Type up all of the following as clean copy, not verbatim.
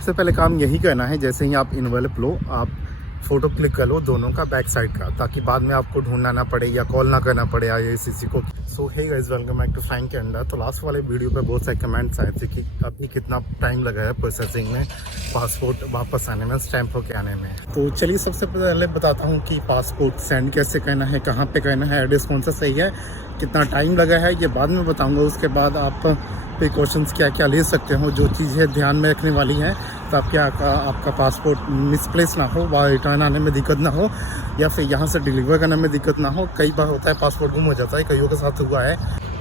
सबसे पहले काम यही करना है, जैसे ही आप इन्वेलप लो आप फ़ोटो क्लिक कर लो दोनों का बैक साइड का, ताकि बाद में आपको ढूंढना ना पड़े या कॉल ना करना पड़े IRCTC को। So hey guys, welcome back to flying Canada. तो लास्ट वाले वीडियो पे बहुत सारे कमेंट्स आए थे कि अभी कितना टाइम लगा है प्रोसेसिंग में, पासपोर्ट वापस आने में, स्टैंप होके आने में। तो चलिए सबसे पहले बताता हूँ कि पासपोर्ट सेंड कैसे करना है, कहाँ पे करना है, एड्रेस कौन सा सही है, कितना टाइम लगा है, ये बाद में बताऊँगा। उसके बाद आप प्रिकॉशंस क्या क्या ले सकते हो, जो चीज़ें ध्यान में रखने वाली हैं, ताकि आपका पासपोर्ट मिसप्लेस ना हो, वहाँ रिटर्न आने में दिक्कत ना हो, या फिर यहाँ से डिलीवर करने में दिक्कत ना हो। कई बार होता है पासपोर्ट गुम हो जाता है, कईयों के साथ हुआ है।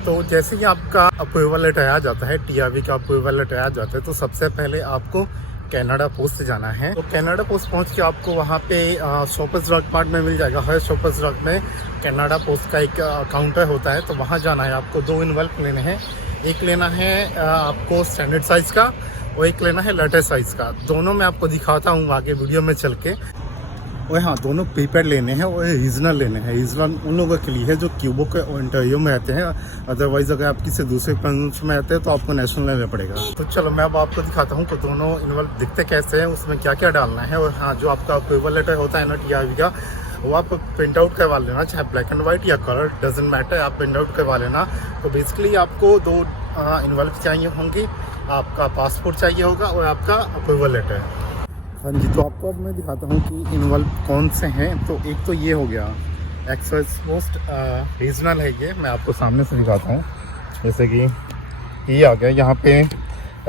तो जैसे ही आपका अप्रूवल लेटर आ जाता है, TRV का अप्रूवल लेटर आ जाता है, तो सबसे पहले आपको कनाडा पोस्ट जाना है। तो कनाडा पोस्ट पहुंच के आपको वहाँ पे शॉपर्स ड्रग पार्ट में मिल जाएगा। हर शॉपर्स ड्रग में कनाडा पोस्ट का एक काउंटर होता है, तो वहाँ जाना है। आपको 2 इन्वेल्प लेने हैं, एक लेना है आपको स्टैंडर्ड साइज़ का और एक लेना है लेटर साइज़ का। दोनों मैं आपको दिखाता हूँ आगे वीडियो में चल के। और हाँ, दोनों प्रीपेड लेने हैं और रीजनल लेने हैं। रीजनल उन लोगों के लिए है जो क्यूबो के इंटरव्यू में रहते हैं, अदरवाइज़ अगर आप किसी दूसरे प्रोविंस में रहते हैं तो आपको नेशनल लेना पड़ेगा। तो चलो मैं अब आपको दिखाता हूँ कि दोनों इन्वॉल्व दिखते कैसे हैं, उसमें क्या क्या डालना है। और हाँ, जो आपका अप्रूवल लेटर होता है ना TRV का, वो आप प्रिंट आउट करवा लेना, चाहे ब्लैक एंड वाइट या कलर, डजेंट मैटर, आप प्रिंट आउट करवा लेना। तो बेसिकली आपको 2 इन्वॉल्व चाहिए होंगी, आपका पासपोर्ट चाहिए होगा और आपका अप्रूवल लेटर। हाँ जी, तो आपको अब मैं दिखाता हूँ कि इन्वॉल्व कौन से हैं। तो एक तो ये हो गया एक्सेस पोस्ट रीजनल है, ये मैं आपको सामने से दिखाता हूँ। जैसे कि ये आ गया, यहाँ पे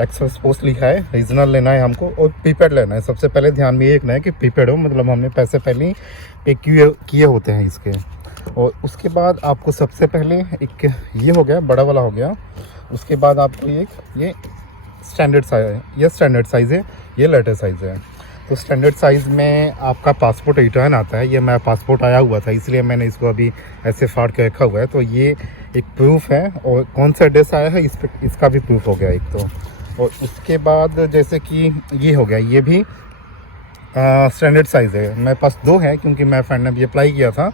एक्सेस पोस्ट लिखा है, रीजनल लेना है हमको और प्रीपेड लेना है। सबसे पहले ध्यान में ये रखना है कि प्रीपेड हो, मतलब हमने पैसे पहले ही पे किए होते हैं इसके। और उसके बाद आपको सबसे पहले एक ये हो गया, बड़ा वाला हो गया। उसके बाद आपको ये स्टैंडर्ड साइज है, ये स्टैंडर्ड साइज़ है, ये लेटर साइज़ है। तो स्टैंडर्ड साइज़ में आपका पासपोर्ट रिटर्न आता है। ये मेरा पासपोर्ट आया हुआ था, इसलिए मैंने इसको अभी ऐसे फाड़ के रखा हुआ है। तो ये एक प्रूफ है, और कौन सा एड्रेस आया है इसका भी प्रूफ हो गया एक तो। और उसके बाद जैसे कि ये हो गया, ये भी स्टैंडर्ड साइज़ है। मेरे पास 2 है क्योंकि मेरे फ्रेंड ने भी अप्लाई किया था,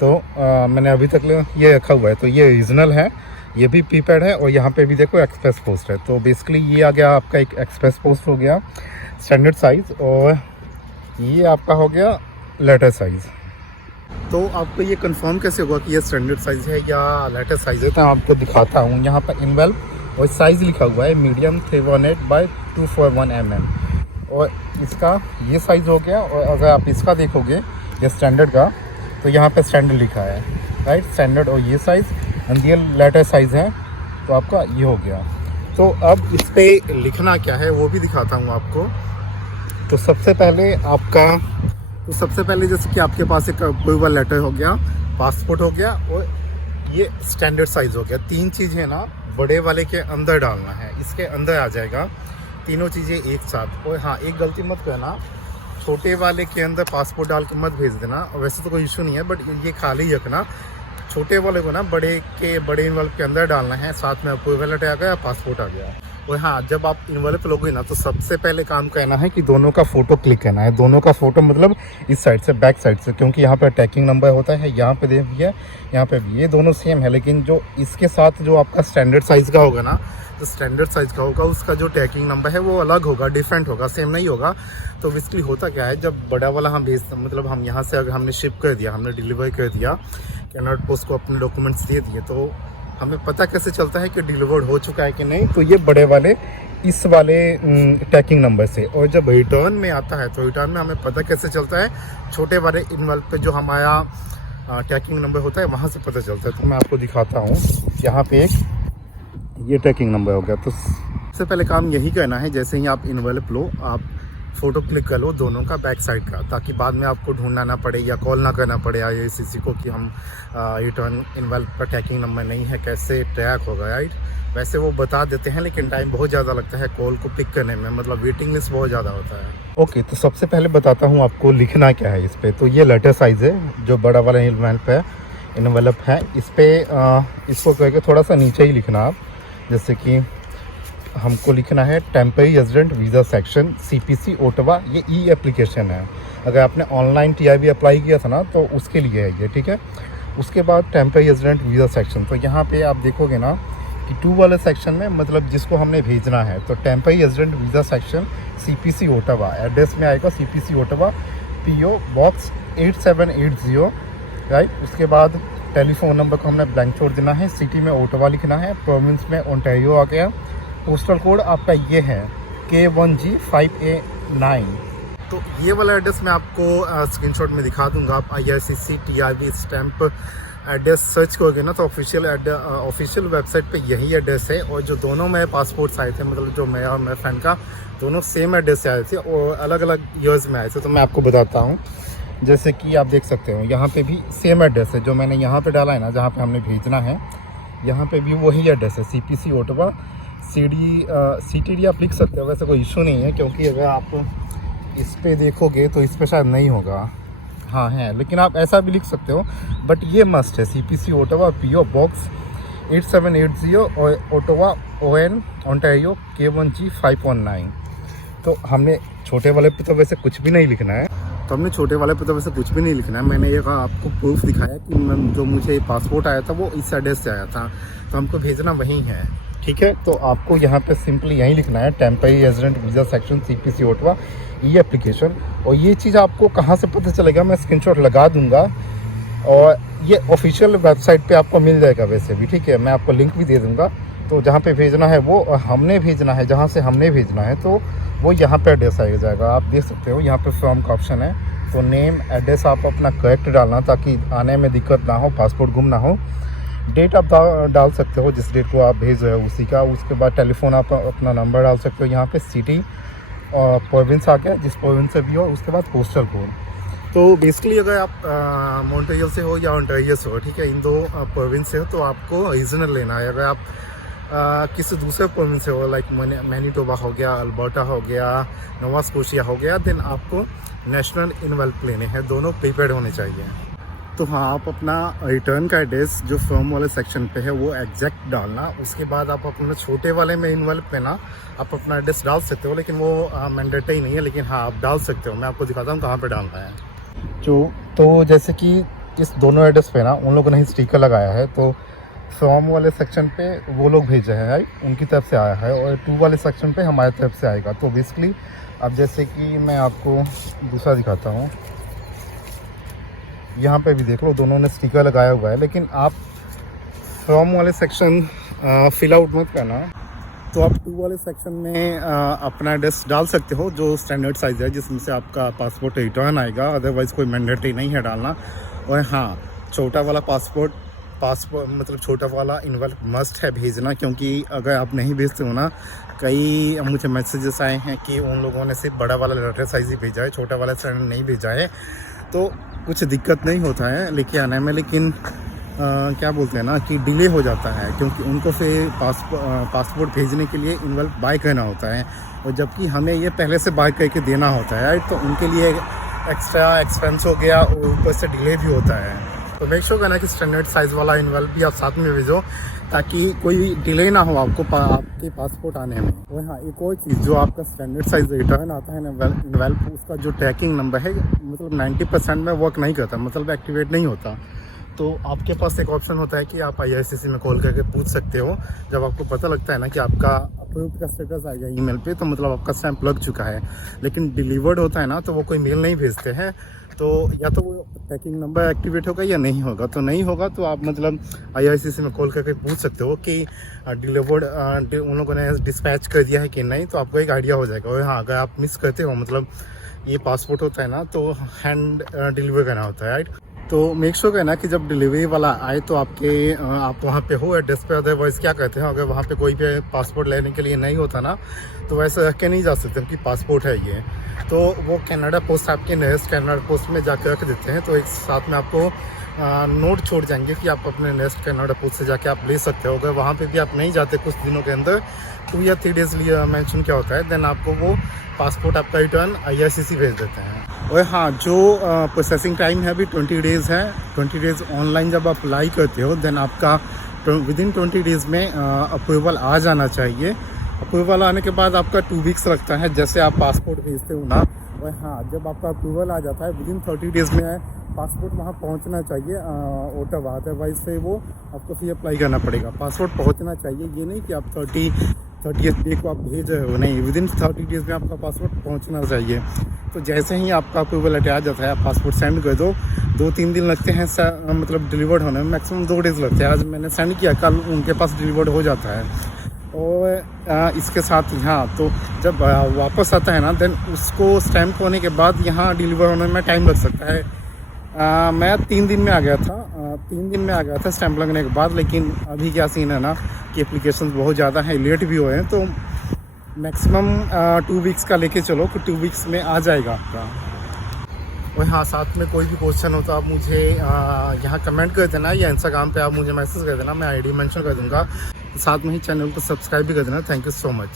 तो मैंने अभी तक ये रखा हुआ है। तो ये रीजनल है, ये भी प्रीपेड है, और यहाँ पे भी देखो एक्सप्रेस पोस्ट है। तो बेसिकली ये आ गया आपका एक एक्सप्रेस पोस्ट हो गया स्टैंडर्ड साइज़, और ये आपका हो गया लेटर साइज़। तो आपको ये कंफर्म कैसे होगा कि ये स्टैंडर्ड साइज़ है या लेटर साइज़ है? तो आपको दिखाता हूँ, यहाँ पर इन्वेल्प और साइज़ लिखा हुआ है मीडियम 318 बाई 241 mm, और इसका ये साइज़ हो गया। और अगर आप इसका देखोगे ये स्टैंडर्ड का, तो यहाँ पे स्टैंडर्ड लिखा है, राइट, स्टैंडर्ड, और ये साइज़ एंड ये लेटर साइज़ है। तो आपका ये हो गया। तो अब इस पर लिखना क्या है वो भी दिखाता हूँ आपको। तो सबसे पहले जैसे कि आपके पास एक अप्रूवल लेटर हो गया, पासपोर्ट हो गया, और ये स्टैंडर्ड साइज़ हो गया। 3 चीज़ें ना बड़े वाले के अंदर डालना है, इसके अंदर आ जाएगा तीनों चीज़ें एक साथ। और हाँ, एक गलती मत करना, छोटे वाले के अंदर पासपोर्ट डाल के मत भेज देना। वैसे तो कोई इशू नहीं है, बट ये खाली ही रखना। छोटे वाले को ना बड़े इन्वॉल्व के अंदर डालना है, साथ में अप्रूवल लेटर आ गया, पासपोर्ट आ गया। और हाँ, जब आप इन्वॉल्व लोगे ना, तो सबसे पहले काम करना है कि दोनों का फ़ोटो क्लिक करना है। दोनों का फ़ोटो मतलब इस साइड से, बैक साइड से, क्योंकि यहाँ पर टैगिंग नंबर होता है, यहाँ पे देखिए, यहाँ पे भी, ये दोनों सेम है। लेकिन जो इसके साथ जो आपका स्टैंडर्ड साइज़ का होगा ना, तो स्टैंडर्ड साइज़ का होगा, उसका जो टैगिंग नंबर है वो अलग होगा, डिफरेंट होगा, सेम नहीं होगा। तो बेसिकली होता क्या है, जब बड़ा वाला हम मतलब हम यहाँ से अगर हमने शिप कर दिया, हमने डिलीवर कर दिया, कनाडा पोस्ट को अपने डॉक्यूमेंट्स दे दिए, तो हमें पता कैसे चलता है कि डिलीवर्ड हो चुका है कि नहीं? तो ये बड़े वाले इस वाले टैगिंग नंबर से। और जब रिटर्न में आता है, तो रिटर्न में हमें पता कैसे चलता है? छोटे वाले इन्वॉल्व पे जो हमारा टैगिंग नंबर होता है, वहाँ से पता चलता है। तो मैं आपको दिखाता हूँ, यहाँ पे एक ये टैगिंग नंबर हो गया। तो सबसे पहले काम यही करना है, जैसे ही आप इन्वेलप लो आप फ़ोटो क्लिक कर लो दोनों का बैक साइड का, ताकि बाद में आपको ढूंढना ना पड़े या कॉल ना करना पड़े IRCTC को कि हम रिटर्न इन्वेल्प का टैगिंग नंबर नहीं है, कैसे ट्रैक होगा, राइट। वैसे वो बता देते हैं, लेकिन टाइम बहुत ज़्यादा लगता है कॉल को पिक करने में, मतलब वेटिंग लिस्ट बहुत ज़्यादा होता है। ओके, तो सबसे पहले बताता हूँ आपको लिखना क्या है इस पर। तो ये लेटर साइज़ है, जो बड़ा वाला इन्वेलप है, इस पर इसको करके थोड़ा सा नीचे ही लिखना आप। जैसे कि हमको लिखना है temporary resident visa section CPC Ottawa, ये एप्लीकेशन है। अगर आपने ऑनलाइन TRV अप्लाई किया था ना, तो उसके लिए है ये, ठीक है। उसके बाद टेम्पररी रेजिडेंट वीज़ा सेक्शन, तो यहाँ पे आप देखोगे ना कि 2 वाले सेक्शन में मतलब जिसको हमने भेजना है, तो temporary resident visa section CPC Ottawa, address में आएगा CPC Ottawa, PO box 8780, right. उसके बाद टेलीफोन नंबर को हमने ब्लैंक छोड़ देना है, सिटी में ओटावा लिखना है, प्रोविंस में ओंटारियो आ गया, पोस्टल कोड आपका ये है K1G5A9। तो ये वाला एड्रेस मैं आपको स्क्रीनशॉट में दिखा दूंगा। आप IRCC TRV stamp address search करोगे ना, तो ऑफिशियल वेबसाइट पे यही एड्रेस है। और जो दोनों मेरे पासपोर्ट्स आए थे, मतलब जो मेरा और मेरे फ्रेंड का, दोनों सेम एड्रेस से आए थे और अलग अलग ईयर्स में आए थे। तो मैं आपको बताता हूँ, जैसे कि आप देख सकते हो यहाँ पे भी सेम एड्रेस है जो मैंने यहाँ पे डाला है ना, जहाँ पे हमने भेजना है, यहाँ पे भी वही एड्रेस है, CPC ओटावा CTD आप लिख सकते हो, वैसे कोई इशू नहीं है, क्योंकि अगर आप इस पर देखोगे तो इस पर शायद नहीं होगा, हाँ है, लेकिन आप ऐसा भी लिख सकते हो, बट ये मस्ट है CPC ओटावा, PO बॉक्स 8780 और ओटावा ON ओंटारियो K1G519। तो हमने छोटे वाले पे तो वैसे कुछ भी नहीं लिखना है, मैंने ये कहा आपको प्रूफ दिखाया कि जो मुझे पासपोर्ट आया था वो इस एड्रेस से आया था, तो हमको भेजना वही है, ठीक है। तो आपको यहाँ पे सिंपली यही लिखना है, temporary resident visa section CPC Ottawa e application. और ये चीज़ आपको कहाँ से पता चलेगा, मैं स्क्रीनशॉट लगा दूंगा और ये ऑफिशियल वेबसाइट पे आपको मिल जाएगा वैसे भी, ठीक है। मैं आपको लिंक भी दे दूंगा। तो जहाँ पे भेजना है वो हमने भेजना है, जहाँ से हमने भेजना है तो वो यहाँ पे एड्रेस आ जाएगा। आप देख सकते हो यहाँ पे फॉर्म का ऑप्शन है, तो नेम एड्रेस आप अपना करेक्ट डालना ताकि आने में दिक्कत ना हो, पासपोर्ट गुम ना हो। डेट आप डाल सकते हो जिस डेट को आप भेज रहे हो उसी का। उसके बाद टेलीफोन आप अपना नंबर डाल सकते हो, यहाँ पे सिटी और प्रोविंस आ गया जिस प्रोविंस से भी हो, उसके बाद पोस्टल कोड। तो बेसिकली अगर आप मॉन्ट्रियल से हो या ओंटारियो से हो, ठीक है, इन दो प्रोविंस से हो तो आपको रीजनल लेना है। अगर आप किसी दूसरे प्रोविंस से हो, लाइक मैनीटोबा हो गया, अल्बर्टा हो गया, नोवा स्कोशिया हो गया, देन आपको नेशनल इनवेल्प लेने हैं, दोनों प्रीपेड होने चाहिए। तो हाँ, आप अपना रिटर्न का एड्रेस जो फॉर्म वाले सेक्शन पे है वो एग्जैक्ट डालना। उसके बाद आप अपना छोटे वाले में इन्वेल्प में ना आप अपना एड्रेस डाल सकते हो, लेकिन वो मैंडेटरी नहीं है, लेकिन हाँ आप डाल सकते हो। मैं आपको दिखाता हूँ कहाँ पे डालना है। तो जैसे कि इस दोनों एड्रेस पे ना उन लोगों ने स्टिकर लगाया है, तो फॉर्म वाले सेक्शन पे वो लोग भेजे हैं, राइट, उनकी तरफ से आया है, और 2 वाले सेक्शन पे हमारी तरफ से आएगा। तो बेसिकली अब जैसे कि मैं आपको दूसरा दिखाता हूँ, यहाँ पे भी देख लो दोनों ने स्टिकर लगाया हुआ है, लेकिन आप फॉर्म वाले सेक्शन फिल आउट मत करना। तो आप 2 वाले सेक्शन में अपना एड्रेस डाल सकते हो जो स्टैंडर्ड साइज़ है, जिसमें से आपका पासपोर्ट रिटर्न आएगा, अदरवाइज़ कोई मैंडेटरी नहीं है डालना। और हाँ, छोटा वाला पासपोर्ट मतलब छोटा वाला इन्वेल्प मस्ट है भेजना, क्योंकि अगर आप नहीं भेजते हो ना, कई मुझे मैसेजेस आए हैं कि उन लोगों ने सिर्फ बड़ा वाला लेटर साइज़ ही भेजा है, छोटा वाला स्टैंडर्ड नहीं भेजा है। तो कुछ दिक्कत नहीं होता है लेके आने में, लेकिन क्या बोलते हैं ना कि डिले हो जाता है, क्योंकि उनको फिर पासपोर्ट भेजने के लिए इन्वेल्प बाय करना होता है, और जबकि हमें ये पहले से बाय करके देना होता है, तो उनके लिए एक्स्ट्रा एक्सपेंस हो गया और ऊपर से डिले भी होता है। तो मेक श्योर करना कि स्टैंडर्ड साइज़ वाला इन्वेल्प भी आप साथ में भेजो, ताकि कोई डिले ना हो आपको आपके पासपोर्ट आने में। और हाँ, एक और चीज़, जो आपका स्टैंडर्ड साइज़ रिटर्न आता है ना इन्वेल्प, उसका जो ट्रैकिंग नंबर है मतलब 90% में वर्क नहीं करता, मतलब एक्टिवेट नहीं होता। तो आपके पास एक ऑप्शन होता है कि आप IRCC में कॉल करके पूछ सकते हो। जब आपको पता लगता है ना कि आपका अप्रूव का स्टेटस आ गया ईमेल पे, तो मतलब आपका स्टैंप लग चुका है। लेकिन डिलीवर्ड होता है ना, तो वो कोई मेल नहीं भेजते हैं, तो या तो वो ट्रैकिंग नंबर एक्टिवेट होगा या नहीं होगा। तो नहीं होगा तो आप मतलब IRCC में कॉल करके पूछ सकते हो कि डिलीवर्ड उन लोगों ने डिस्पैच कर दिया है कि नहीं, तो आपको एक आइडिया हो जाएगा। और हाँ, अगर आप मिस करते हो, मतलब ये पासपोर्ट होता है ना, तो हैंड डिलीवर करना होता है, राइट। तो मेक श्योर करना कि जब डिलीवरी वाला आए तो आप वहाँ पे हो एड्रेस पे। अदरवाइज़ क्या कहते हैं, अगर वहाँ पे कोई भी पासपोर्ट लेने के लिए नहीं होता ना, तो वैसे रख के नहीं जा सकते कि पासपोर्ट है ये, तो वो कनाडा पोस्ट आपके नियरेस्ट कनाडा पोस्ट में जाकर रख देते हैं। तो एक साथ में आपको नोट छोड़ जाएंगे कि आप अपने नेक्स्ट कनाडा पोस्ट से जाके आप ले सकते हो। अगर वहाँ पे भी आप नहीं जाते कुछ दिनों के अंदर, 2 या 3 डेज़ लिए मेंशन क्या होता है, देन आपको वो पासपोर्ट आपका रिटर्न IRCC भेज देते हैं। और हाँ, जो प्रोसेसिंग टाइम है अभी 20 डेज़ है। 20 डेज़ ऑनलाइन जब आप अप्लाई करते हो, देन आपका विदिन 20 डेज़ में अप्रूवल आ जाना चाहिए। अप्रूवल आने के बाद आपका 2 वीक्स लगता है, जैसे आप पासपोर्ट भेजते हो ना। और हाँ, जब आपका अप्रूवल आ जाता है विदिन 30 डेज़ में पासपोर्ट वहाँ पहुँचना चाहिए ओटावा, अदरवाइज़ फिर वो आपको फिर अप्लाई करना पड़ेगा। पासपोर्ट पहुँचना चाहिए, ये नहीं कि आप 30th डे को आप भेज रहे हो, नहीं, विदिन 30 डेज़ में आपका पासपोर्ट पहुँचना चाहिए। तो जैसे ही आपका अप्रूवल लेटर आ जाता है, आप पासपोर्ट सेंड कर दो, 2-3 दिन लगते हैं मतलब डिलीवर्ड होने में, मैक्सिमम 2 डेज़ लगते हैं। आज मैंने सेंड किया, कल उनके पास डिलीवर्ड हो जाता है। और इसके साथ यहाँ तो जब वापस आता है ना, देन उसको स्टैम्प होने के बाद यहाँ डिलीवर होने में टाइम लग सकता है। मैं 3 दिन में आ गया था, 3 दिन में आ गया था स्टैम्प लगने के बाद। लेकिन अभी क्या सीन है ना कि एप्लीकेशन बहुत ज़्यादा हैं, लेट भी हुए हैं, तो मैक्सिमम 2 वीक्स का लेके चलो कि 2 वीक्स में आ जाएगा आपका। और हाँ, साथ में कोई भी क्वेश्चन हो तो आप मुझे यहाँ कमेंट कर देना, या इंस्टाग्राम पे आप मुझे मैसेज कर देना, मैं आईडी मेंशन कर दूँगा। साथ में ही चैनल को सब्सक्राइब भी कर देना। Thank you so much.